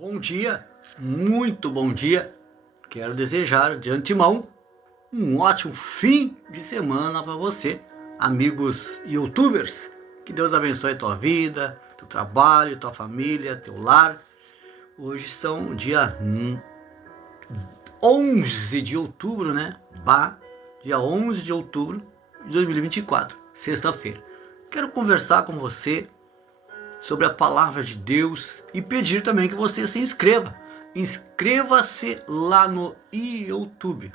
Bom dia, muito bom dia. Quero desejar de antemão um ótimo fim de semana para você, amigos youtubers. Que Deus abençoe a tua vida, teu trabalho, tua família, teu lar. Hoje são dia 11 de outubro, né? Dia 11 de outubro de 2024, sexta-feira. Quero conversar com você sobre a palavra de Deus e pedir também que você se inscreva. Inscreva-se lá no YouTube.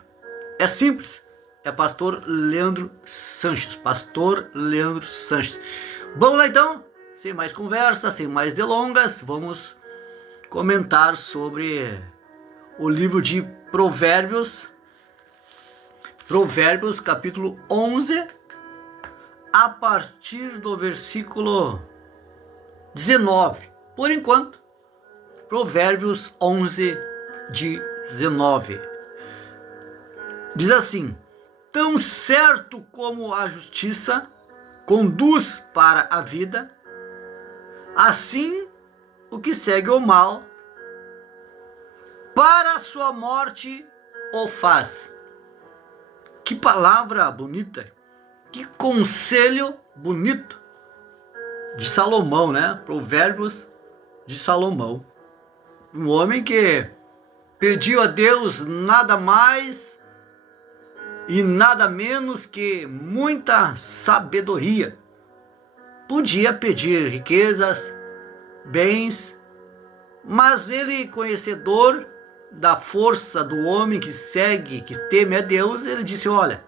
É simples. É Pastor Leandro Sanches. Pastor Leandro Sanches. Vamos lá então, sem mais conversa, sem mais delongas, vamos comentar sobre o livro de Provérbios. Provérbios capítulo 11, a partir do versículo 19. Por enquanto, Provérbios 11, 19. Diz assim: tão certo como a justiça conduz para a vida, assim o que segue o mal, para a sua morte o faz. Que palavra bonita, que conselho bonito de Salomão, né? Provérbios de Salomão. Um homem que pediu a Deus nada mais e nada menos que muita sabedoria. Podia pedir riquezas, bens, mas ele, conhecedor da força do homem que segue, que teme a Deus, ele disse: olha,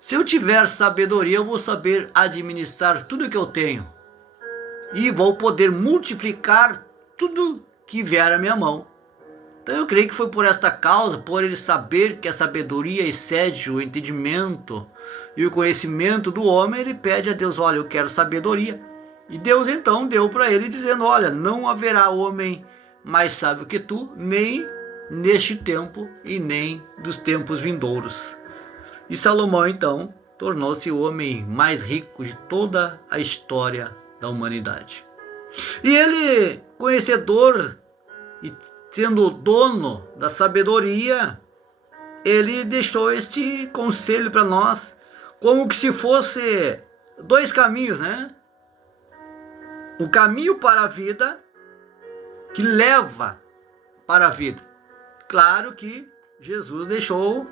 se eu tiver sabedoria, eu vou saber administrar tudo que eu tenho e vou poder multiplicar tudo que vier à minha mão. Então eu creio que foi por esta causa, por ele saber que a sabedoria excede o entendimento e o conhecimento do homem, ele pede a Deus: olha, eu quero sabedoria. E Deus então deu para ele, dizendo: olha, não haverá homem mais sábio que tu, nem neste tempo e nem dos tempos vindouros. E Salomão então tornou-se o homem mais rico de toda a história da humanidade. E ele, conhecedor e sendo dono da sabedoria, ele deixou este conselho para nós, como que se fosse dois caminhos, né? O caminho para a vida, que leva para a vida. Claro que Jesus deixou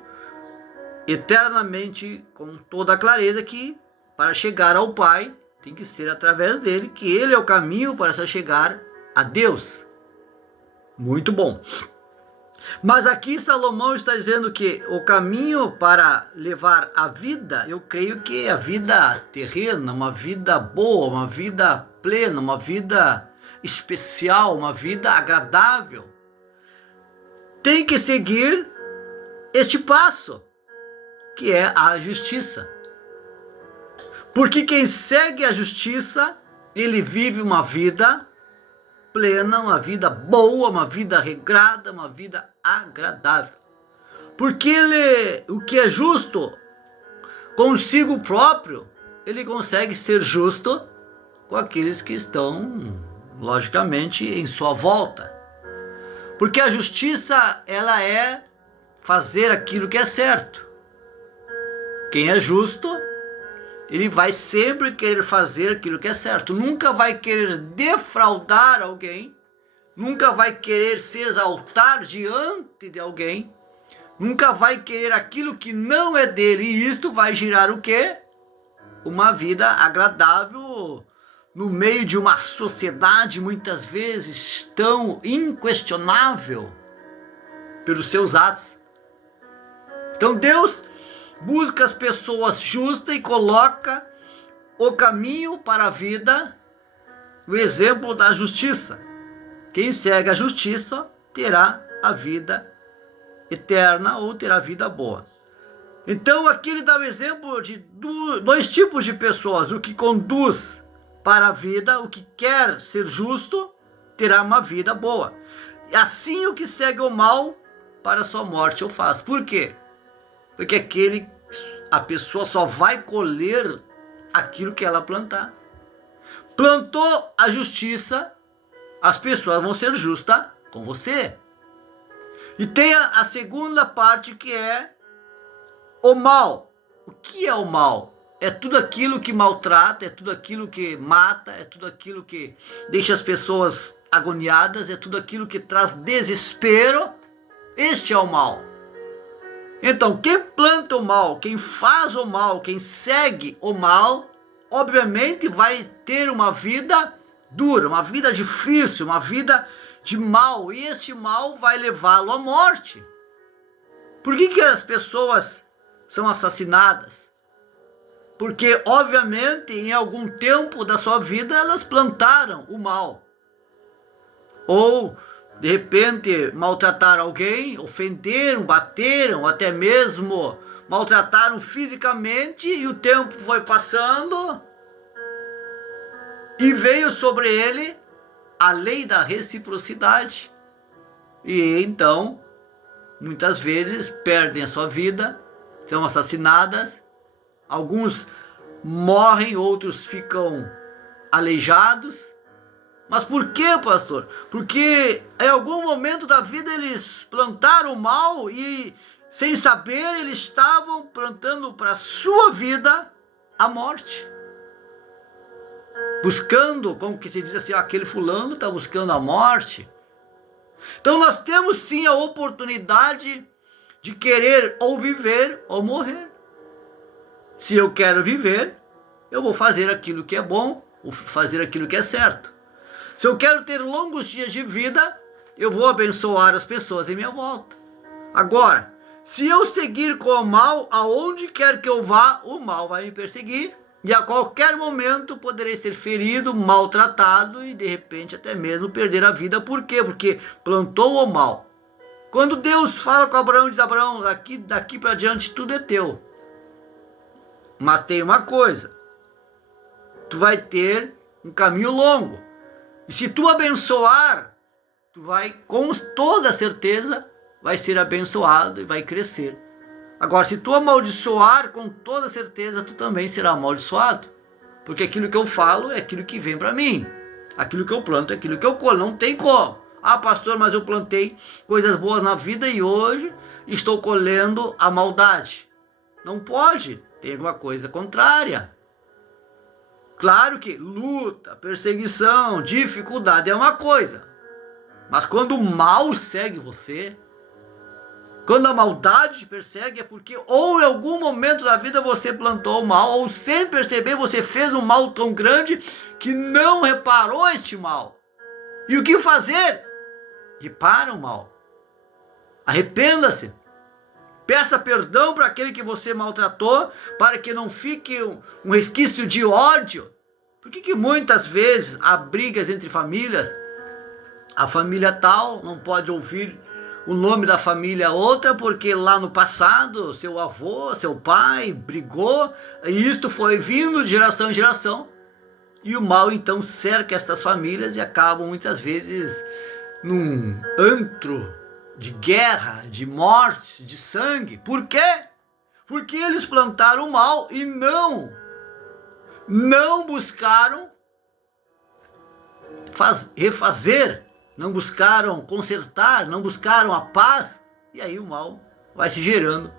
eternamente com toda a clareza que para chegar ao Pai tem que ser através dele, que ele é o caminho para se chegar a Deus. Muito bom. Mas aqui Salomão está dizendo que o caminho para levar a vida, eu creio que é a vida terrena, uma vida boa, uma vida plena, uma vida especial, uma vida agradável, tem que seguir este passo, que é a justiça. Porque quem segue a justiça, ele vive uma vida plena, uma vida boa, uma vida regrada, uma vida agradável. Porque o que é justo consigo próprio, ele consegue ser justo com aqueles que estão, logicamente, em sua volta. Porque a justiça, ela é fazer aquilo que é certo. Quem é justo, ele vai sempre querer fazer aquilo que é certo. Nunca vai querer defraudar alguém. Nunca vai querer se exaltar diante de alguém. Nunca vai querer aquilo que não é dele. E isto vai gerar o quê? Uma vida agradável no meio de uma sociedade muitas vezes tão inquestionável pelos seus atos. Então Deus busca as pessoas justas e coloca o caminho para a vida, o exemplo da justiça. Quem segue a justiça terá a vida eterna ou terá a vida boa. Então aqui ele dá o exemplo de dois tipos de pessoas: o que conduz para a vida, o que quer ser justo, terá uma vida boa. E assim o que segue o mal, para a sua morte o faz. Por quê? Porque a pessoa só vai colher aquilo que ela plantar. Plantou a justiça, as pessoas vão ser justas com você. E tem a segunda parte, que é o mal. O que é o mal? É tudo aquilo que maltrata, é tudo aquilo que mata, é tudo aquilo que deixa as pessoas agoniadas, é tudo aquilo que traz desespero. Este é o mal. Então, quem planta o mal, quem faz o mal, quem segue o mal, obviamente vai ter uma vida dura, uma vida difícil, uma vida de mal. E este mal vai levá-lo à morte. Por que as pessoas são assassinadas? Porque, obviamente, em algum tempo da sua vida, elas plantaram o mal. Ou, de repente, maltrataram alguém, ofenderam, bateram, até mesmo maltrataram fisicamente, e o tempo foi passando e veio sobre ele a lei da reciprocidade. E então, muitas vezes, perdem a sua vida, são assassinadas. Alguns morrem, outros ficam aleijados. Mas por quê, pastor? Porque em algum momento da vida eles plantaram o mal e, sem saber, eles estavam plantando para a sua vida a morte. Buscando, como que se diz assim, aquele fulano está buscando a morte. Então nós temos sim a oportunidade de querer ou viver ou morrer. Se eu quero viver, eu vou fazer aquilo que é bom, vou fazer aquilo que é certo. Se eu quero ter longos dias de vida, eu vou abençoar as pessoas em minha volta. Agora, se eu seguir com o mal, aonde quer que eu vá, o mal vai me perseguir. E a qualquer momento poderei ser ferido, maltratado e de repente até mesmo perder a vida. Por quê? Porque plantou o mal. Quando Deus fala com Abraão, diz: Abraão, daqui para diante tudo é teu. Mas tem uma coisa, tu vai ter um caminho longo. E se tu abençoar, tu vai, com toda certeza, vai ser abençoado e vai crescer. Agora, se tu amaldiçoar, com toda certeza, tu também será amaldiçoado. Porque aquilo que eu falo é aquilo que vem para mim. Aquilo que eu planto é aquilo que eu colho. Não tem como. Ah, pastor, mas eu plantei coisas boas na vida e hoje estou colhendo a maldade. Não pode. Tem alguma coisa contrária. Claro que luta, perseguição, dificuldade é uma coisa. Mas quando o mal segue você, quando a maldade te persegue, é porque ou em algum momento da vida você plantou o mal, ou sem perceber você fez um mal tão grande que não reparou este mal. E o que fazer? Repara o mal. Arrependa-se. Peça perdão para aquele que você maltratou, para que não fique um resquício de ódio. Por que muitas vezes há brigas entre famílias? A família tal não pode ouvir o nome da família outra, porque lá no passado, seu avô, seu pai brigou, e isto foi vindo de geração em geração. E o mal então cerca estas famílias e acabam muitas vezes num antro de guerra, de morte, de sangue. Por quê? Porque eles plantaram o mal e não buscaram refazer, não buscaram consertar, não buscaram a paz. E aí o mal vai se gerando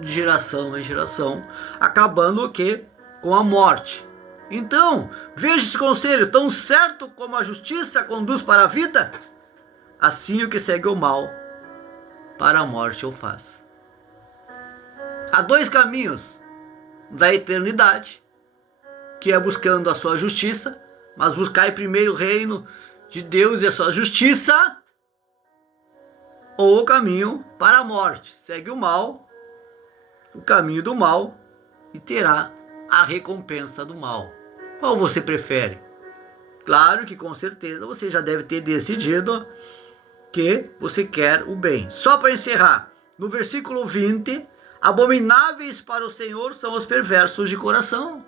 de geração em geração, acabando o quê? Com a morte. Então, veja esse conselho: tão certo como a justiça conduz para a vida, assim o que segue o mal para a morte eu faço. Há dois caminhos da eternidade, que é buscando a sua justiça, mas buscai primeiro o reino de Deus e a sua justiça, ou o caminho para a morte. Segue o mal, o caminho do mal, e terá a recompensa do mal. Qual você prefere? Claro que com certeza você já deve ter decidido que você quer o bem. Só para encerrar, no versículo 20, abomináveis para o Senhor são os perversos de coração,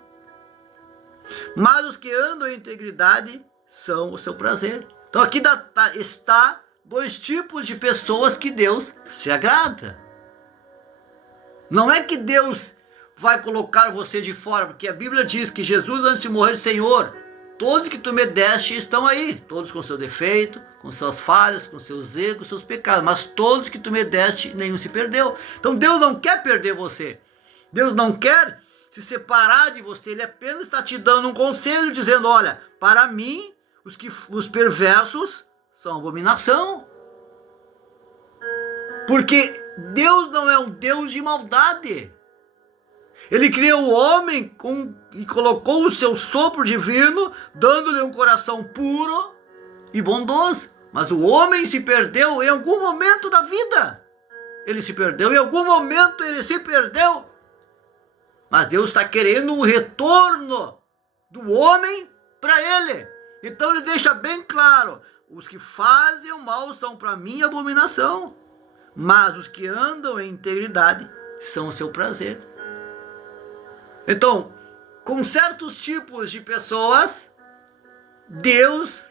mas os que andam em integridade são o seu prazer. Então aqui está dois tipos de pessoas que Deus se agrada. Não é que Deus vai colocar você de fora, porque a Bíblia diz que Jesus, antes de morrer: Senhor, todos que tu me deste estão aí, todos com seu defeito, com suas falhas, com seus erros, com seus pecados, mas todos que tu me deste, nenhum se perdeu. Então Deus não quer perder você. Deus não quer se separar de você, Ele apenas está te dando um conselho, dizendo, olha, para mim, os perversos são abominação. Porque Deus não é um Deus de maldade. Ele criou o homem e colocou o seu sopro divino, dando-lhe um coração puro e bondoso. Mas o homem se perdeu em algum momento da vida. Ele se perdeu, em algum momento ele se perdeu. Mas Deus está querendo um retorno do homem para ele. Então ele deixa bem claro, os que fazem o mal são para mim abominação, mas os que andam em integridade são o seu prazer. Então, com certos tipos de pessoas, Deus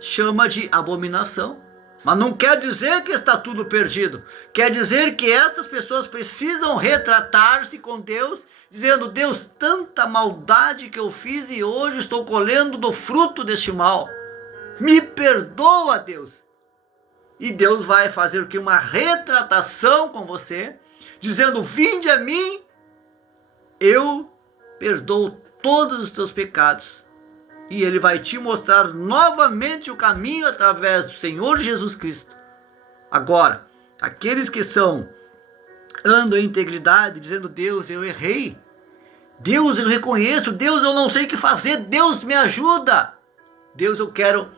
chama de abominação. Mas não quer dizer que está tudo perdido. Quer dizer que estas pessoas precisam retratar-se com Deus, dizendo, Deus, tanta maldade que eu fiz e hoje estou colhendo do fruto deste mal. Me perdoa, Deus. E Deus vai fazer o que? Uma retratação com você, dizendo, vinde a mim, eu perdoo todos os teus pecados. E Ele vai te mostrar novamente o caminho através do Senhor Jesus Cristo. Agora, aqueles que andam em integridade, dizendo, Deus, eu errei. Deus, eu reconheço. Deus, eu não sei o que fazer. Deus, me ajuda. Deus, eu quero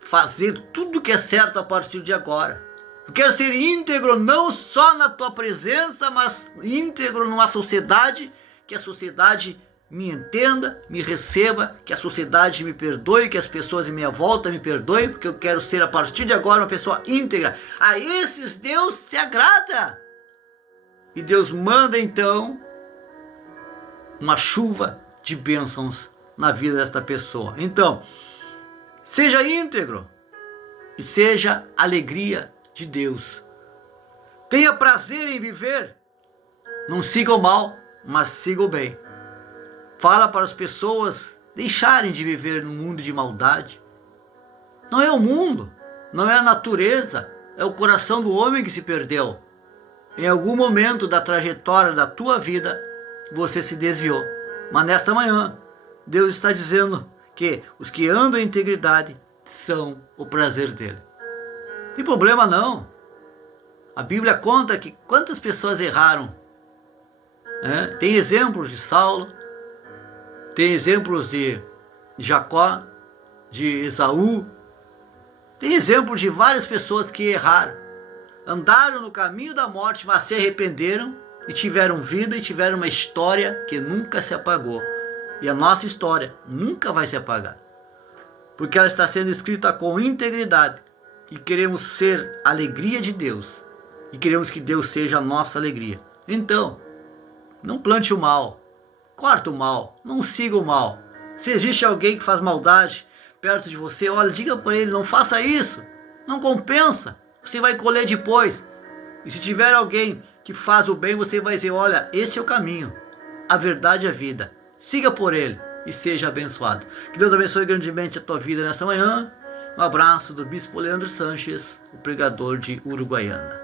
fazer tudo que é certo a partir de agora. Eu quero ser íntegro não só na tua presença, mas íntegro numa sociedade, que a sociedade me entenda, me receba, que a sociedade me perdoe, que as pessoas em minha volta me perdoem, porque eu quero ser a partir de agora uma pessoa íntegra. A esses Deus se agrada. E Deus manda então uma chuva de bênçãos na vida desta pessoa. Então, seja íntegro e seja alegria de Deus. Tenha prazer em viver. Não siga o mal, mas siga o bem. Fala para as pessoas deixarem de viver num mundo de maldade. Não é o mundo, não é a natureza, é o coração do homem que se perdeu. Em algum momento da trajetória da tua vida, você se desviou. Mas nesta manhã, Deus está dizendo que os que andam em integridade são o prazer dele. Não tem problema não. A Bíblia conta que quantas pessoas erraram. Tem exemplos de Saulo, tem exemplos de Jacó, de Esaú, tem exemplos de várias pessoas que erraram, andaram no caminho da morte, mas se arrependeram e tiveram vida e tiveram uma história que nunca se apagou. E a nossa história nunca vai se apagar, porque ela está sendo escrita com integridade e queremos ser a alegria de Deus e queremos que Deus seja a nossa alegria. Então, não plante o mal. Corta o mal, não siga o mal. Se existe alguém que faz maldade perto de você, olha, diga para ele, não faça isso, não compensa, você vai colher depois. E se tiver alguém que faz o bem, você vai dizer, olha, este é o caminho, a verdade é a vida, siga por ele e seja abençoado. Que Deus abençoe grandemente a tua vida nesta manhã. Um abraço do Bispo Leandro Sanches, o pregador de Uruguaiana.